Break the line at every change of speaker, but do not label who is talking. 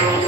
Thank oh. you.